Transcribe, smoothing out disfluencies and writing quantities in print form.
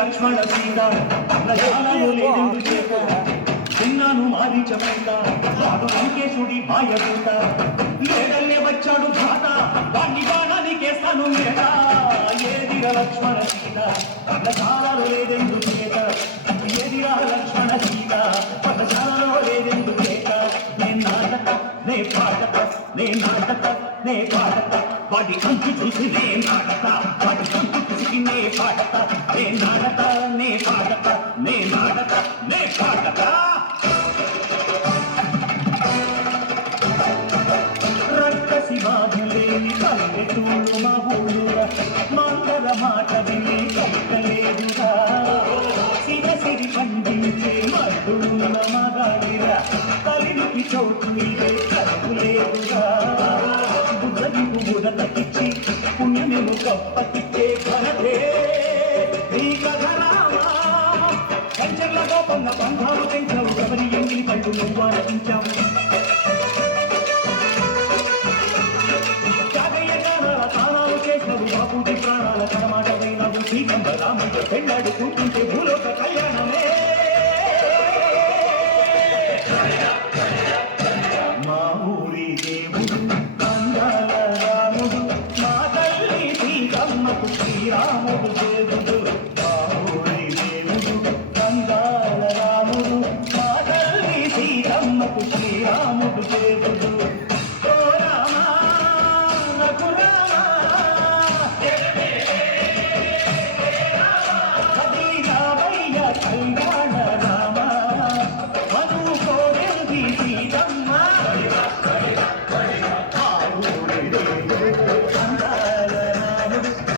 లక్ష్మణ సీత చిన్నాను మారీచమేత వాడు లంకేశుడి మాయదూత లేడల్లే వచ్చాడు భాత వాణ్ణి బాణానికేస్తాను మేట ఏదిర లక్ష్మణ సీత పదశాలలో లేదెందు చేత ఏదిరా లక్ష్మణ సీత పదశాలలో లేదెందు చేత నే నాటక నే పాటక నే నాటక నే పాటక వాడి కంటి చూసి నే నాటక వాడి కంటి చూసి నే పాటక నే నాటక నే పాటక నే నాటక నే పాటక శివాజులేని పల్లెటూళ్ళు మా ఊళ్ళురా మంగళ మాట విని కట్టలేదురా సిరసిరి పండించే మడ్డున్న మగాడిరా కలికి చోటు ఇదే కలుపులేదురా బుద్ధకు బుధతకిచ్చి పుణ్యమేము కప్పకిచ్చే ఘనతే ఈ కథరామా కంచెర్లతో పొన్న బంధాలు పెంచావు ఎవరి ఎంగిలి కళ్ళు నువ్వు ఆలకించావు బాపూజీ ప్రాణాల కరమాటమైన శ్రీకంబరాముడు పెళ్ళాడు కూర్చుంటే భూలోక కళ్యాణమే మా ఊరి దేవుడు అందాల రాముడు మా తల్లి శ్రీకమ్మకు శ్రీరాముడు